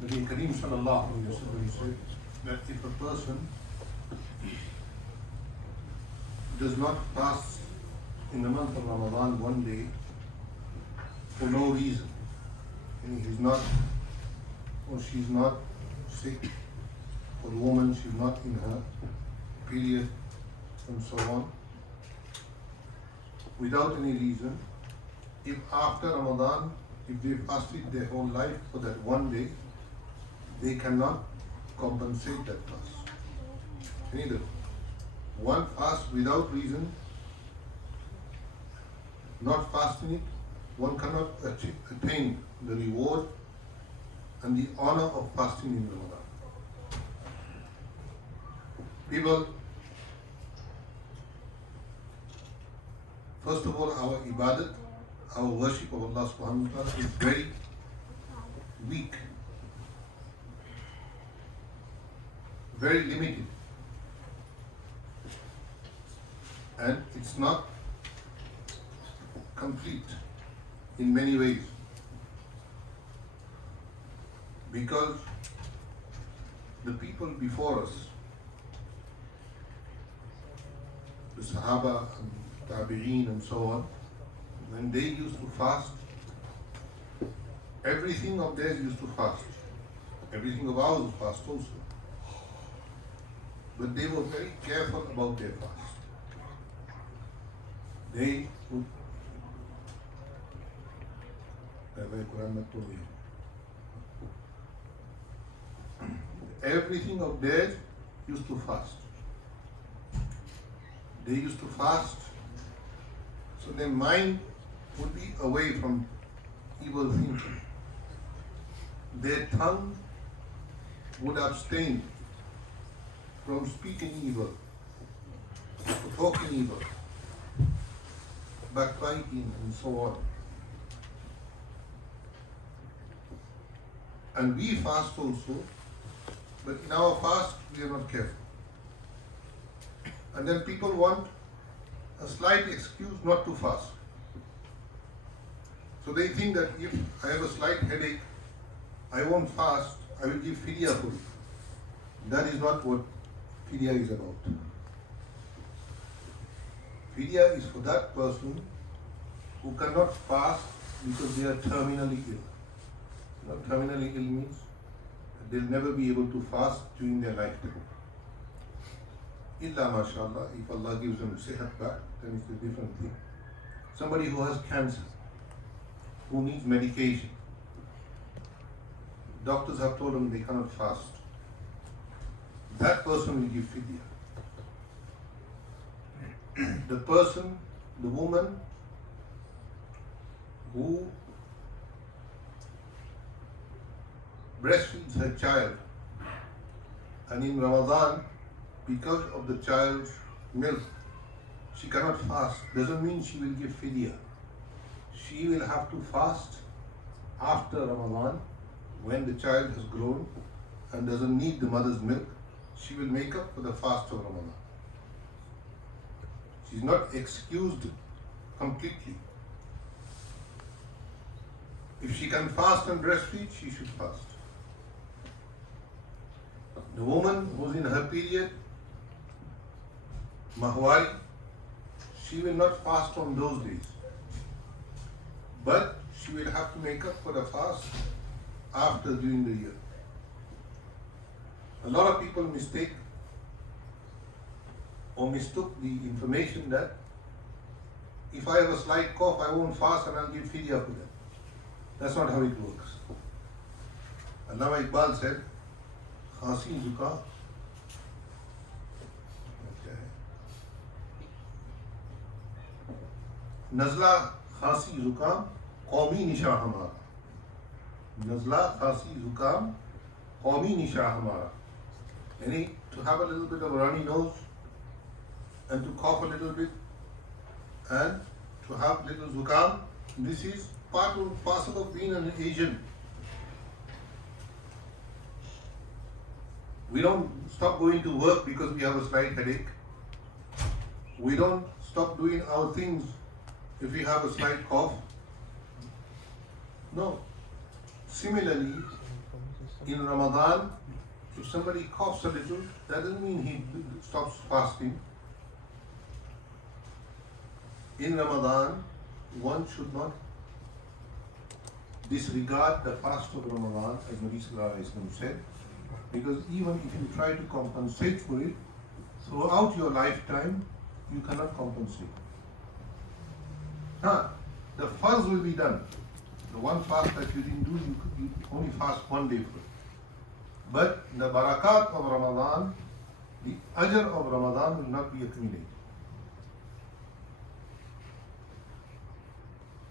Nabi Kareem sallallahu alayhi wa sallam said that if a person does not fast in the month of Ramadan one day for no reason, and he's not or she's not sick, or the woman, she's not in her period, and so on, without any reason, if after Ramadan, if they fasted their whole life for that one day, they cannot compensate that fast. Neither. One fast without reason, not fasting it, one cannot attain the reward and the honor of fasting in Ramadan. People, first of all, our ibadat, our worship of Allah subhanahu wa ta'ala is very weak, very limited, and it's not complete in many ways, because the people before us, the Sahaba and Tabi'een and so on, when they used to fast, everything of theirs used to fast. Everything of ours fast also. But they were very careful about their fast. They would everything of theirs used to fast. They used to fast, so their mind would be away from evil thinking. Their tongue would abstain from speaking evil, talking evil, backbiting, and so on. And we fast also, but in our fast we are not careful. And then people want a slight excuse not to fast. So they think that if I have a slight headache, I won't fast, I will give fidya for it. That is not what fidya is about. Fidya is for that person who cannot fast because they are terminally ill. You know, terminally ill means they'll never be able to fast during their lifetime. Illa mashallah, if Allah gives them sihat back, then it's a different thing. Somebody who has cancer, who needs medication, doctors have told them they cannot fast. That person will give fidya. The person, the woman who breastfeeds her child, and in Ramadan, because of the child's milk, she cannot fast, doesn't mean she will give fidya. She will have to fast after Ramadan, when the child has grown and doesn't need the mother's milk. She will make up for the fast of Ramadan. She's not excused completely. If she can fast and breastfeed, she should fast. The woman who's in her period, Mahwari, she will not fast on those days. But she will have to make up for the fast after during the year. A lot of people mistake or mistook the information that if I have a slight cough, I won't fast and I'll give fidya for that. That's not how it works. Allama Iqbal said, Khasi Zukam. नज़ला खांसी जुकाम कौमी निशा हमारा. नज़ला खांसी जुकाम कौमी निशा हमारा. Yani to have a little bit of a runny nose and to cough a little bit and to have little zukam, this is part and parcel of being an Asian. We don't stop going to work because we have a slight headache. We don't stop doing our things if we have a slight cough. No. Similarly, In Ramadan, if somebody coughs a little, that doesn't mean he stops fasting. In Ramadan, one should not disregard the fast of Ramadan, as Nabi Sallallahu Alaihi Wasallam said, because even if you try to compensate for it, throughout your lifetime, you cannot compensate. The farz will be done. The one fast that you didn't do, you only fast one day for it. But the barakat of Ramadan, the ajr of Ramadan will not be accumulated.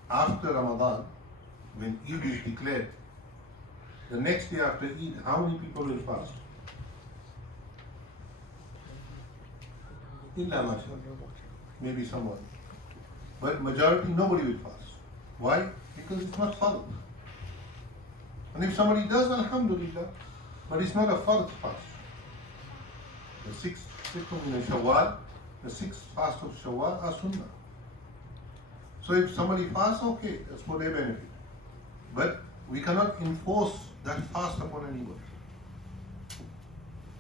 After Ramadan, when Eid is declared, the next day after Eid, how many people will fast? Illa mashallah, maybe someone. But majority, nobody will fast. Why? Because it's not fard. And if somebody does, alhamdulillah, but it's not a fard fast. The sixth Shawwal, the sixth fast of Shawwal are sunnah. So if somebody fasts, okay, that's for their benefit. But we cannot enforce that fast upon anybody.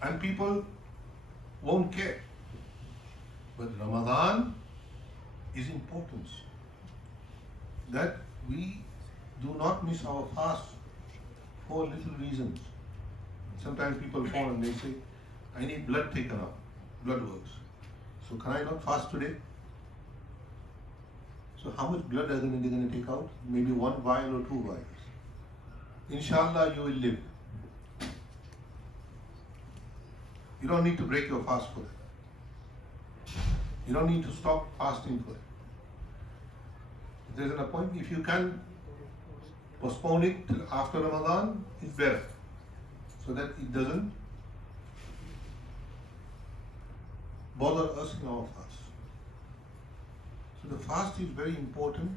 And people won't care. But Ramadan is important. That we do not miss our fast for little reasons. Sometimes people phone and they say, I need blood taken out, blood works. So can I not fast today? So how much blood are they going to take out? Maybe one vial or two vials. Inshallah, you will live. You don't need to break your fast for it. You don't need to stop fasting for it. If there's an appointment, if you can postpone it till after Ramadan, it's better. So that it doesn't bother us in our fast. So the fast is very important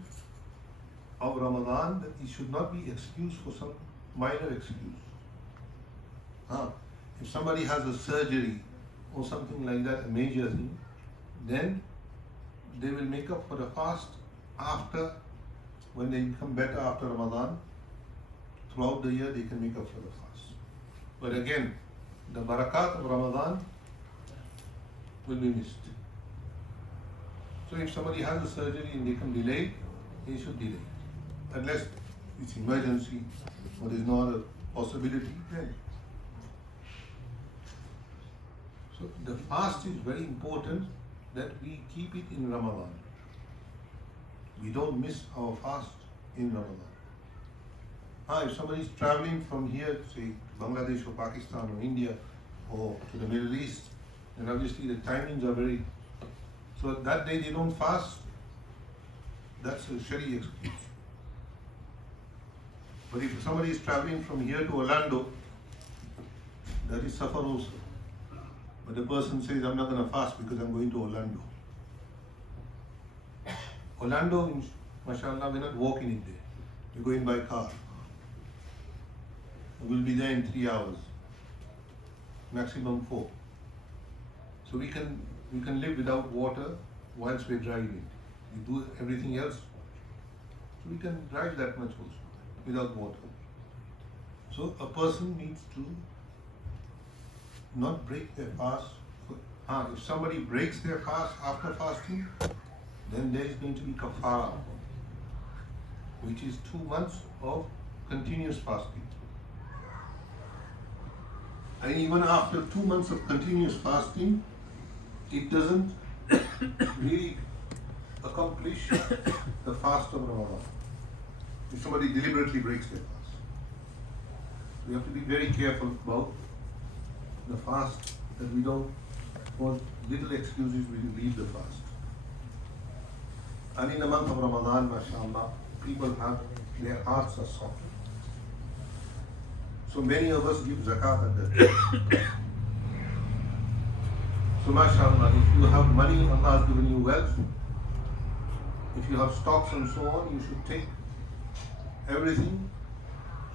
of Ramadan, that it should not be excuse for some minor excuse. If somebody has a surgery or something like that, a major thing, then they will make up for the fast after, when they become better after Ramadan. Throughout the year they can make up for the fast. But again, the barakat of Ramadan will be missed. So if somebody has a surgery and they can delay, they should delay. Unless it's emergency or there's no other possibility, then. So the fast is very important, that we keep it in Ramadan. We don't miss our fast in Ramadan. If somebody is traveling from here, say Bangladesh or Pakistan or India or to the Middle East, then obviously the timings are very. So that day they don't fast, that's a Shari excuse. But if somebody is traveling from here to Orlando, that is safar also. But the person says, I'm not going to fast because I'm going to Orlando. Orlando, mashallah, we're not walking in there. We're going by car. We'll be there in 3 hours, maximum 4. So we can live without water whilst we're driving. We do everything else. So we can drive that much also without water. So a person needs to not break their fast. If somebody breaks their fast after fasting, then there is going to be kafara, which is 2 months of continuous fasting. And even after 2 months of continuous fasting, it doesn't really accomplish the fast of Ramadan. If somebody deliberately breaks their fast. We have to be very careful about the fast, that we don't, for little excuses, we leave the fast. And in the month of Ramadan, mashallah, people have, their hearts are soft. So many of us give zakat at that time. So mashallah, if you have money, Allah has given you wealth. If you have stocks and so on, you should take everything,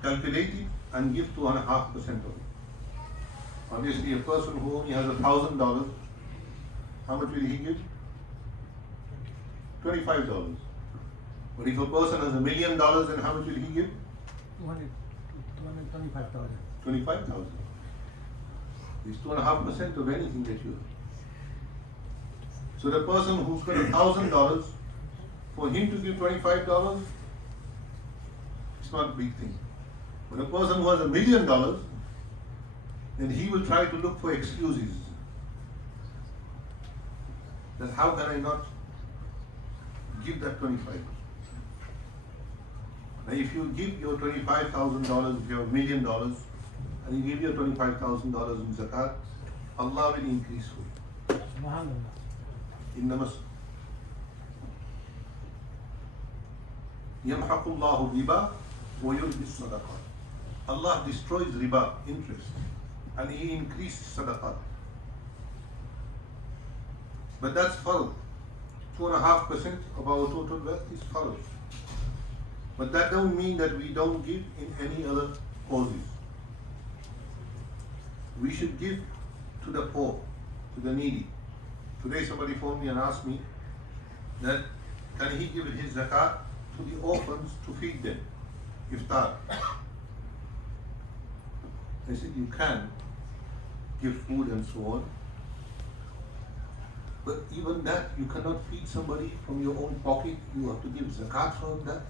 calculate it, and give 2.5% of it. Obviously, a person who only has $1,000, how much will he give? $25. But if a person has $1 million, then how much will he give? 25,000. 25,000. It's 2.5% of anything that you earn. So the person who's got $1,000, for him to give $25, it's not a big thing. But a person who has $1 million, then he will try to look for excuses. That how can I not give that 25? Now if you give your $25,000, if you have $1 million, and you give your $25,000 in zakat, Allah will increase for you. Subhanallah. إنما يمحق الله الربا ويربي الصدقات. Allah destroys riba, interest, and He increases sadaqat. But that's farz. 2.5% of our total wealth is farz. But that don't mean that we don't give in any other causes. We should give to the poor, to the needy. Today somebody phoned me and asked me that can he give his zakat to the orphans to feed them, iftar. I said you can give food and so on, but even that you cannot feed somebody from your own pocket. You have to give zakat from that.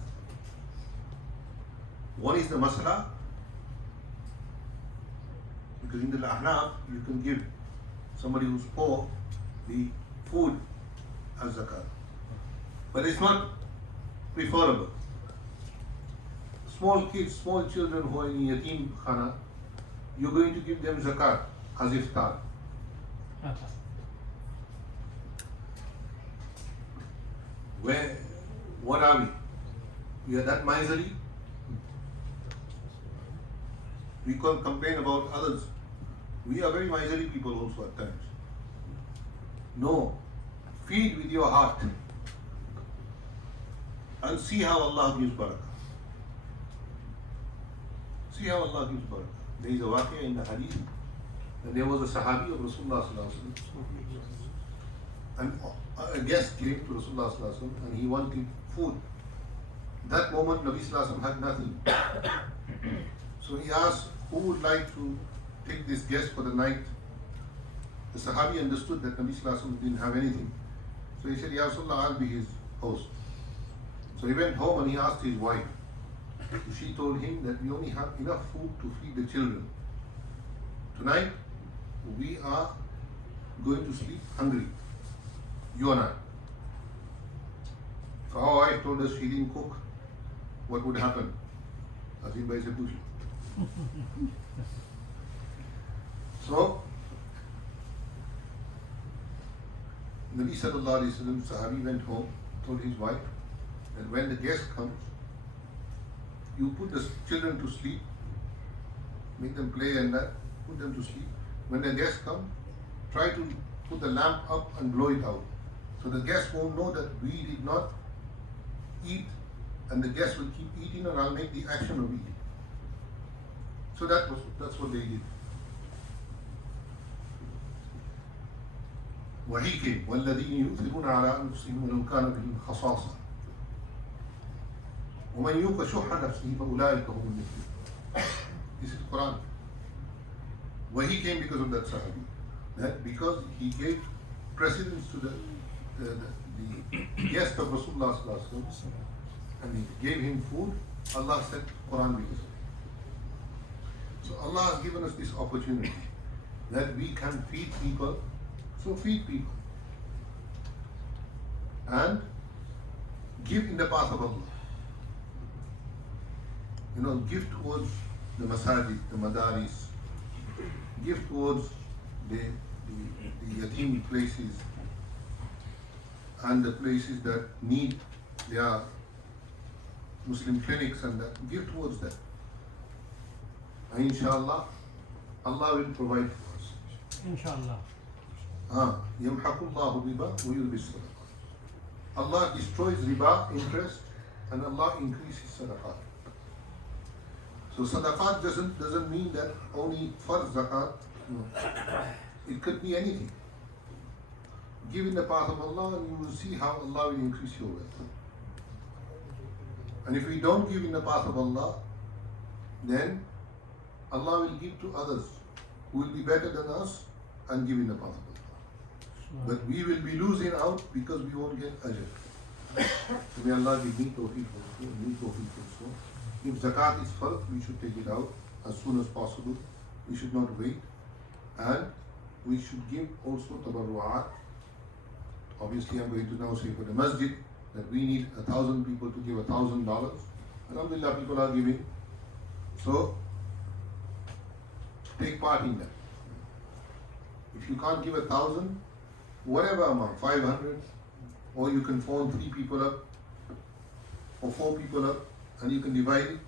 One is the masala, because in the Ahnaf you can give somebody who's poor the food as zakat, but it's not preferable. Small kids, small children who are in yatim khana, you're going to give them zakat as iftar. What are we? We are that miserly. We can complain about others. We are very miserly people also at times. No, feed with your heart and see how Allah gives barakah. See how Allah gives barakah. There is a waqia in the hadith, and there was a sahabi of Rasulullah sallallahu alaihi wasallam, and a guest came to Rasulullah sallallahu alaihi wasallam and he wanted food. That moment Nabi sallallahu alaihi wasallam had nothing. So he asked, who would like to take this guest for the night? The Sahabi understood that Nabi sallallahu alaihi wasallam didn't have anything. So he said, Ya Rasulullah, I'll be his host. So he went home and he asked his wife. She told him that we only have enough food to feed the children. Tonight, we are going to sleep hungry. You and I. If our wife told us she didn't cook, what would happen? Azim Bhai said, so, Nabi sallallahu alaihi wasallam, Sahabi went home, told his wife that when the guest comes, you put the children to sleep, make them play and that, put them to sleep. When the guests come, try to put the lamp up and blow it out. So the guests won't know that we did not eat, and the guests will keep eating, and I'll make the action of eating. So that's what they did. وَهِي came وَالَّذِينَ يُؤْثِرُونَ عَلَىٰ أَنفُسِهِمْ وَلَوْ كَانَ بِهِمْ خَصَاصَةٌ وَمَنْ يُوقَ شُحَّ نَفْسِهِ فَأُولَٰئِكَ هُمُ الْمُفْلِحُونَ. This is Quran. Wahi came because of that Sahabi. That because he gave precedence to the guest of Rasulullah sallallahu alaihi wasallam, and he gave him food, Allah said Quran because of it. So Allah has given us this opportunity that we can feed people. So feed people and give in the path of Allah. You know, give towards the masajid, the madaris, give towards the yatim places and the places that need their Muslim clinics, and that. Give towards that. And inshallah, Allah will provide for us. Inshallah. يَمْحَقُ اللَّهُ الرِّبَا وَيُرْبِي الصَّدَقَاتِ. Allah destroys riba, interest, and Allah increases sadaqat. So sadaqat doesn't mean that only for zakat. No. It could be anything. Give in the path of Allah and you will see how Allah will increase your wealth. And if we don't give in the path of Allah, then Allah will give to others who will be better than us and give in the path of Allah. But we will be losing out because we won't get ajr. So may Allah give me tawfiq also, me tawfiq also. If zakat is fard, we should take it out as soon as possible. We should not wait. And we should give also tabarru'at. Obviously, I'm going to now say for the masjid that we need 1,000 people to give $1,000. Alhamdulillah, people are giving. So, take part in that. If you can't give 1,000, whatever amount, 500, or you can phone 3 people up, or 4 people up, and you can divide it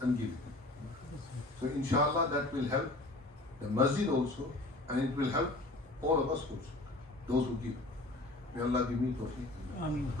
and give it. So, inshallah, that will help the masjid also, and it will help all of us also, those who give. May Allah give me tawfiq. Ameen.